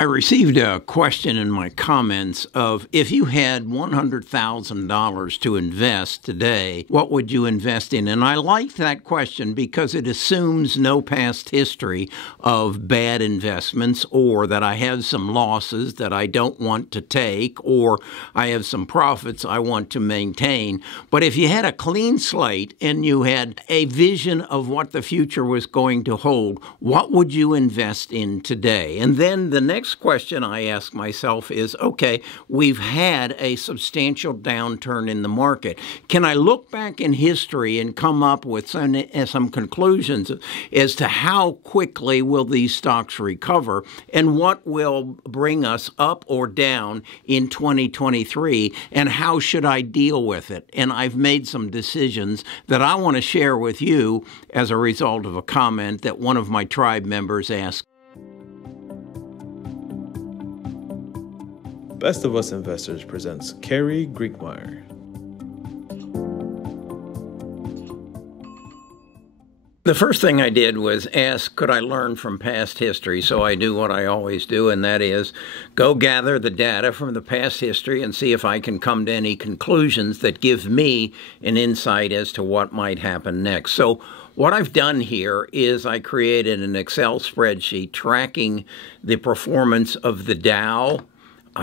I received a question in my comments of if you had $100,000 to invest today, what would you invest in? And I like that question because it assumes no past history of bad investments or that I have some losses that I don't want to take or I have some profits I want to maintain. But if you had a clean slate and you had a vision of what the future was going to hold, what would you invest in today? And then the next question I ask myself is, okay, we've had a substantial downturn in the market. Can I look back in history and come up with some conclusions as to how quickly will these stocks recover and what will bring us up or down in 2023 and how should I deal with it? And I've made some decisions that I want to share with you as a result of a comment that one of my tribe members asked. Best of Us Investors presents Carrie Griegmeyer. The first thing I did was ask, could I learn from past history? So I do what I always do, and that is go gather the data from the past history and see if I can come to any conclusions that give me an insight as to what might happen next. So what I've done here is I created an Excel spreadsheet tracking the performance of the Dow,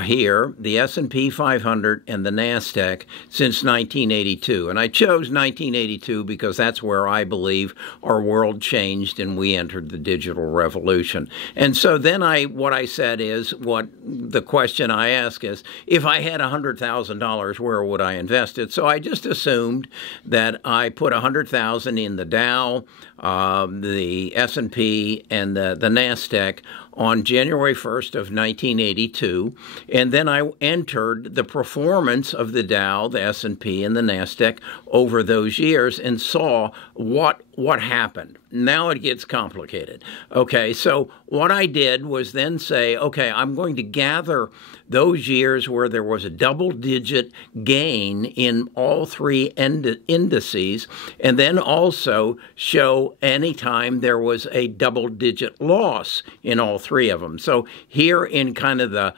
here, the S&P 500 and the NASDAQ since 1982. And I chose 1982 because that's where I believe our world changed and we entered the digital revolution. And so then what I said is, what the question I ask is, if I had $100,000, where would I invest it? So I just assumed that I put $100,000 in the Dow, the S&P, and the NASDAQ on January 1st of 1982, and then I entered the performance of the Dow, the S&P, and the NASDAQ over those years and saw what happened. Now it gets complicated. Okay, so what I did was then say, okay, I'm going to gather those years where there was a double-digit gain in all three indices, and then also show any time there was a double-digit loss in all three of them. So here in kind of the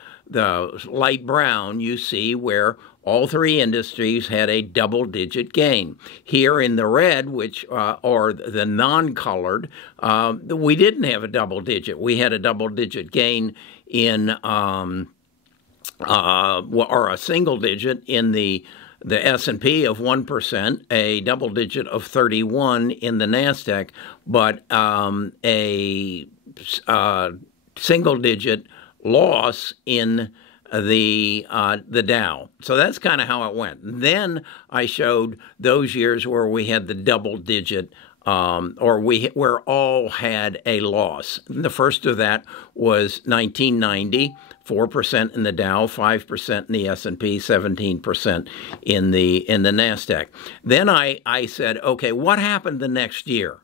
light brown, you see where all three industries had a double-digit gain. Here in the red, which or the non-colored, we didn't have a double-digit. We had a double-digit gain in, or a single-digit in the S&P of 1%, a double-digit of 31 in the NASDAQ, but a single-digit loss in the Dow. So that's kind of how it went. Then I showed those years where we had the double-digit, where all had a loss. And the first of that was 1990, 4% in the Dow, 5% in the S&P, 17% in the NASDAQ. Then I said, okay, what happened the next year?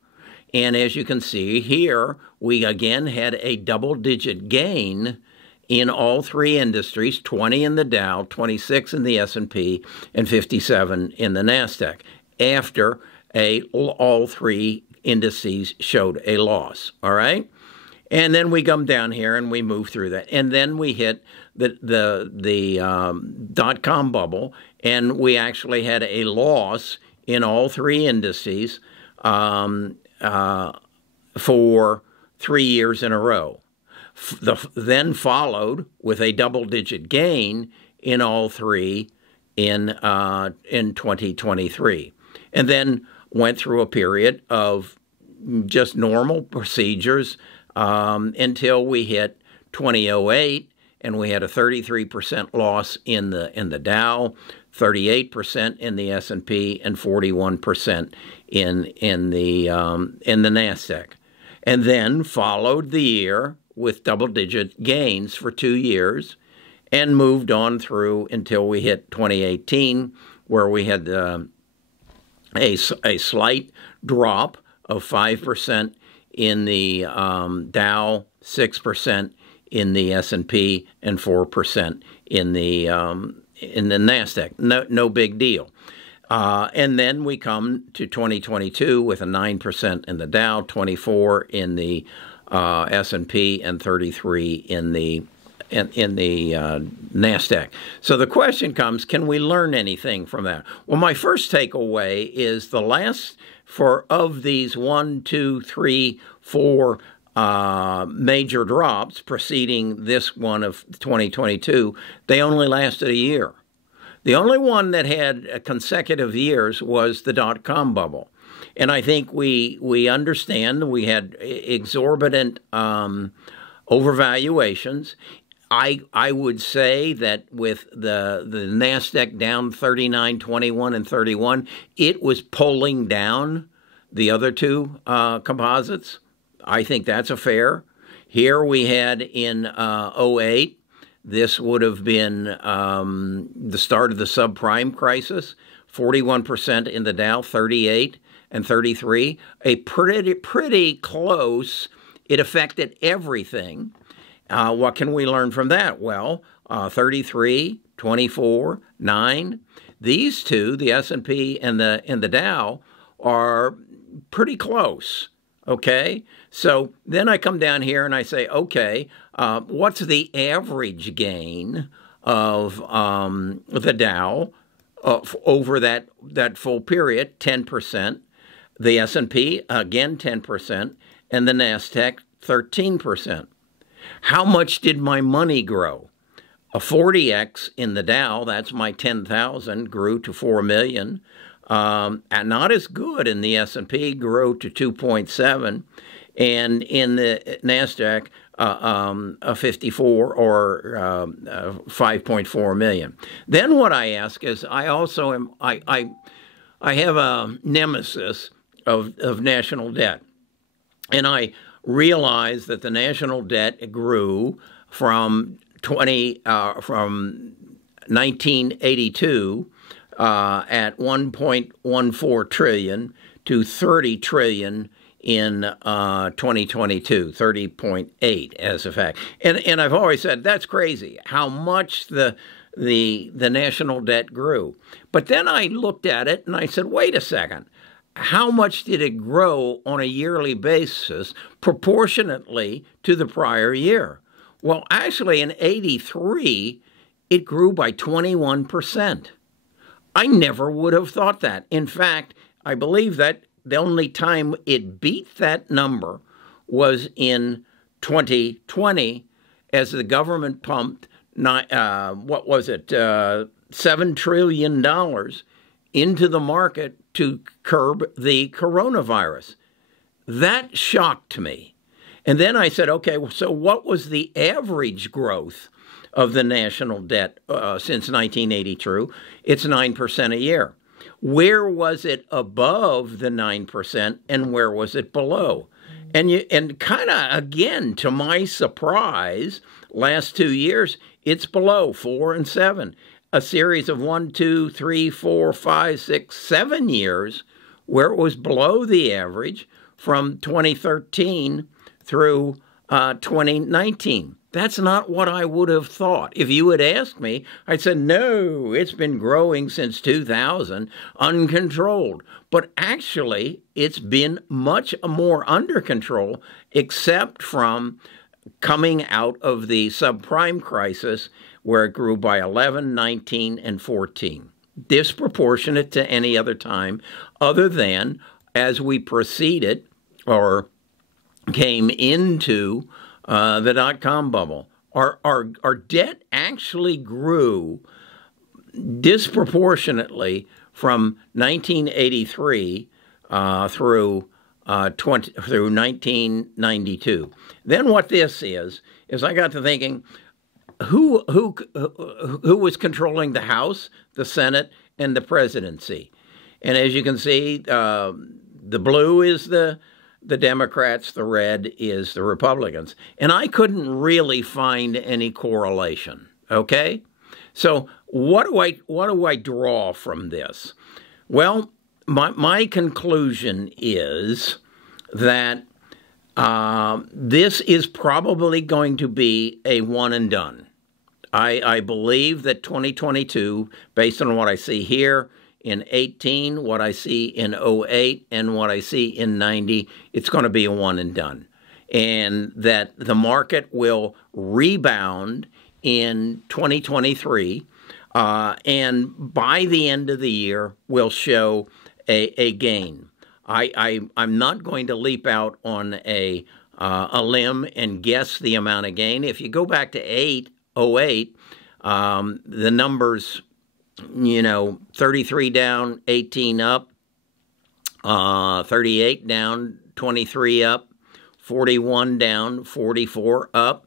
And as you can see here, we again had a double-digit gain in all three industries, 20 in the Dow, 26 in the S&P, and 57 in the NASDAQ, after all three indices showed a loss, all right? And then we come down here and we move through that. And then we hit the dot-com bubble, and we actually had a loss in all three indices for 3 years in a row. Then followed with a double-digit gain in all three in 2023. And then went through a period of just normal procedures until we hit 2008, and we had a 33% loss in the Dow, 38% in the S&P, and 41% in the NASDAQ. And then followed the year with double-digit gains for 2 years, and moved on through until we hit 2018, where we had a slight drop of 5% in the Dow, 6% in the S&P, and 4% in the NASDAQ. No big deal. And then we come to 2022 with a 9% in the Dow, 24 in the S&P, and 33 in the in the NASDAQ. So the question comes, can we learn anything from that? Well, my first takeaway is the last of these 1, 2, 3, 4 major drops preceding this one of 2022, they only lasted a year. The only one that had consecutive years was the dot-com bubble. And I think we understand we had exorbitant overvaluations. I would say that with the NASDAQ down 39, 21, and 31, it was pulling down the other two composites. I think that's a fair. Here we had in 08, this would have been the start of the subprime crisis, 41% in the Dow, 38 and 33, a pretty close. It affected everything. What can we learn from that? Well, 33, 24, 9. These two, the S&P and the Dow, are pretty close. Okay, so then I come down here and I say, okay, what's the average gain of the Dow over that full period? 10%. The S&P, again, 10%, and the NASDAQ, 13%. How much did my money grow? A 40x in the Dow, that's my 10,000, grew to 4 million. And not as good in the S&P, grew to 2.7, and in the NASDAQ, a 54 or 5.4 million. Then what I ask is, I also am I have a nemesis of national debt, and I realize that the national debt grew from 1982 at 1.14 trillion to 30 trillion in 2022, 30.8 as a fact. And I've always said that's crazy how much the national debt grew. But then I looked at it and I said, wait a second. How much did it grow on a yearly basis proportionately to the prior year? Well, actually in 83, it grew by 21%. I never would have thought that. In fact, I believe that the only time it beat that number was in 2020 as the government pumped, $7 trillion into the market to curb the coronavirus. That shocked me. And then I said, okay, so what was the average growth of the national debt since 1982? It's 9% a year. Where was it above the 9% and where was it below? And kind of, again, to my surprise, last 2 years, it's below 4 and 7. A series of 1, 2, 3, 4, 5, 6, 7 years where it was below the average from 2013 through 2019. That's not what I would have thought. If you had asked me, I'd say, no, it's been growing since 2000, uncontrolled. But actually, it's been much more under control, except from coming out of the subprime crisis, where it grew by 11, 19, and 14. Disproportionate to any other time, other than as we proceeded or came into the dot-com bubble. Our debt actually grew disproportionately from 1983 through 1992. Then what this is I got to thinking, who was controlling the House, the Senate, and the presidency? And as you can see, the blue is the Democrats, the red is the Republicans. And I couldn't really find any correlation, okay? So what do I draw from this? Well, my conclusion is that this is probably going to be a one and done. I believe that 2022, based on what I see here, in 18, what I see in 08, and what I see in 90, it's going to be a one and done. And that the market will rebound in 2023, and by the end of the year, we'll show a gain. I'm not going to leap out on a limb and guess the amount of gain. If you go back to 08, the numbers, 33 down, 18 up, 38 down, 23 up, 41 down, 44 up.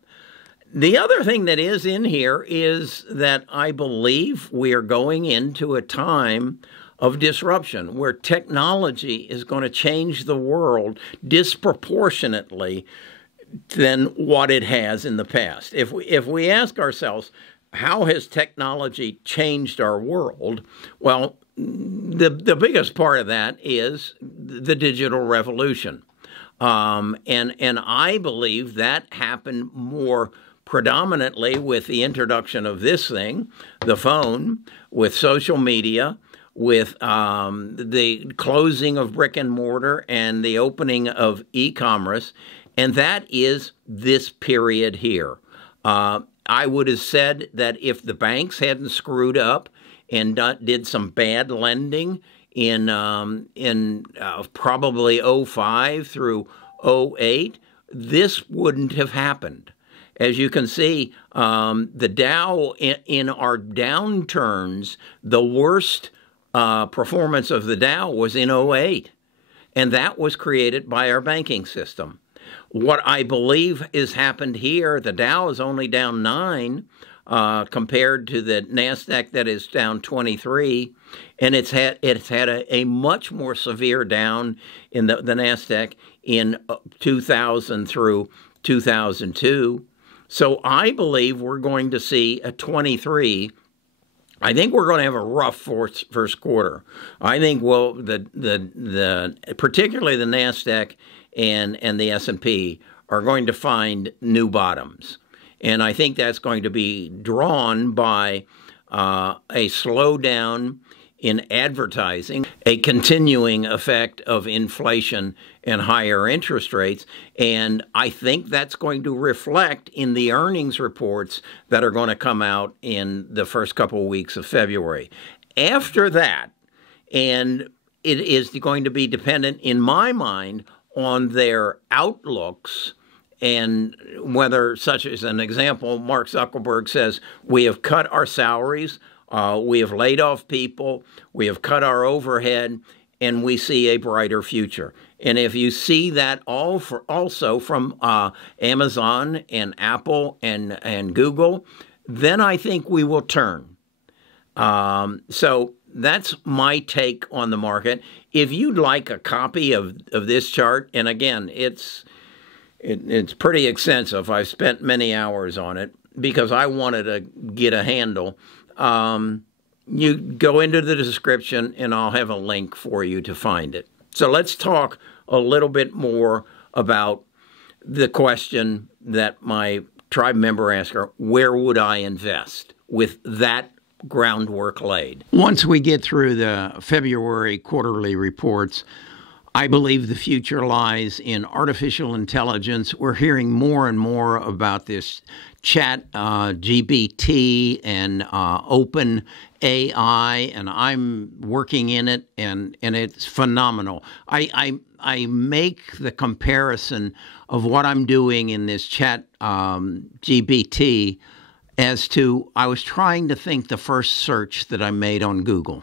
The other thing that is in here is that I believe we are going into a time of disruption where technology is going to change the world disproportionately than what it has in the past. If we ask ourselves, how has technology changed our world? Well, the biggest part of that is the digital revolution. And I believe that happened more predominantly with the introduction of this thing, the phone, with social media, with the closing of brick and mortar and the opening of e-commerce, and that is this period here. I would have said that if the banks hadn't screwed up and did some bad lending in probably 05 through 08, this wouldn't have happened. As you can see, the Dow in our downturns, the worst performance of the Dow was in 08, and that was created by our banking system. What I believe has happened here, the Dow is only down 9 compared to the NASDAQ that is down 23, and it's had a much more severe down in the NASDAQ in 2000 through 2002. So I believe we're going to see a 23. I think we're going to have a rough first quarter. I think particularly the NASDAQ and the S&P are going to find new bottoms. And I think that's going to be drawn by a slowdown in advertising, a continuing effect of inflation and higher interest rates. And I think that's going to reflect in the earnings reports that are going to come out in the first couple of weeks of February. After that, and it is going to be dependent, in my mind, on their outlooks, and whether, such as an example, Mark Zuckerberg says, we have cut our salaries, we have laid off people, we have cut our overhead, and we see a brighter future. And if you see that also from Amazon and Apple and Google, then I think we will turn. So that's my take on the market. If you'd like a copy of this chart, and again, it's pretty extensive. I've spent many hours on it because I wanted to get a handle. You go into the description and I'll have a link for you to find it. So let's talk a little bit more about the question that my tribe member asked her, where would I invest with that groundwork laid? Once we get through the February quarterly reports, I believe the future lies in artificial intelligence. We're hearing more and more about this chat GPT and open AI, and I'm working in it, and it's phenomenal. I make the comparison of what I'm doing in this chat GPT as to I was trying to think the first search that I made on Google.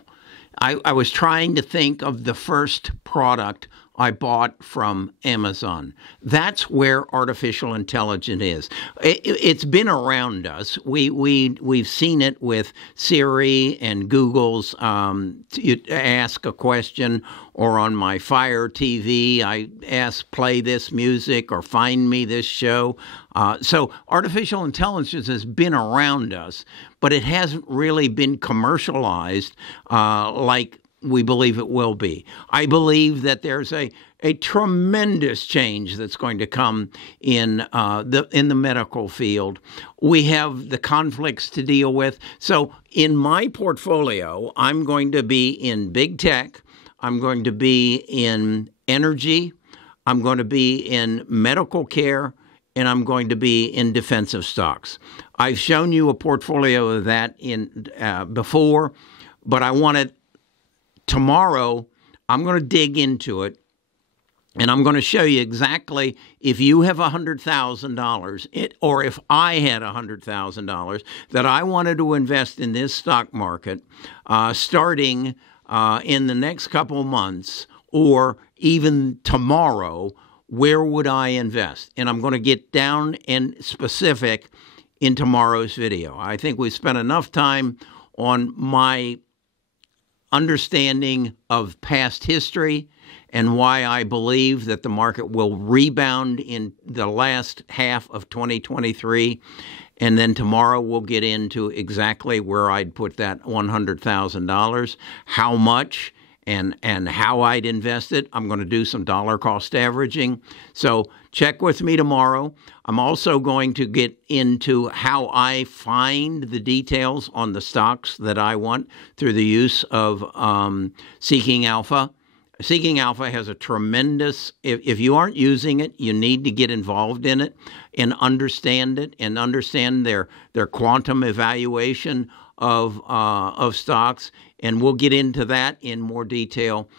I was trying to think of the first product I bought from Amazon. That's where artificial intelligence is. It's been around us. We've seen it with Siri and Google's you ask a question, or on my Fire TV, I ask play this music or find me this show. So artificial intelligence has been around us, but it hasn't really been commercialized like we believe it will be. I believe that there's a tremendous change that's going to come in the medical field. We have the conflicts to deal with. So in my portfolio, I'm going to be in big tech. I'm going to be in energy. I'm going to be in medical care and I'm going to be in defensive stocks. I've shown you a portfolio of that before, but I want it tomorrow. I'm going to dig into it, and I'm going to show you exactly if you have $100,000, or if I had $100,000 that I wanted to invest in this stock market, starting in the next couple of months or even tomorrow. Where would I invest? And I'm going to get down and specific in tomorrow's video. I think we spent enough time on my understanding of past history and why I believe that the market will rebound in the last half of 2023. And then tomorrow we'll get into exactly where I'd put that $100,000, how much, and how I'd invest it. I'm going to do some dollar cost averaging. So check with me tomorrow. I'm also going to get into how I find the details on the stocks that I want through the use of Seeking Alpha. Seeking Alpha has a tremendous, if you aren't using it, you need to get involved in it and understand it and understand their quantum evaluation of stocks. And we'll get into that in more detail.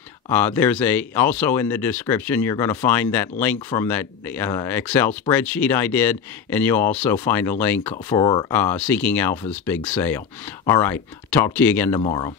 There's also in the description, you're going to find that link from that Excel spreadsheet I did, and you'll also find a link for Seeking Alpha's big sale. All right, talk to you again tomorrow.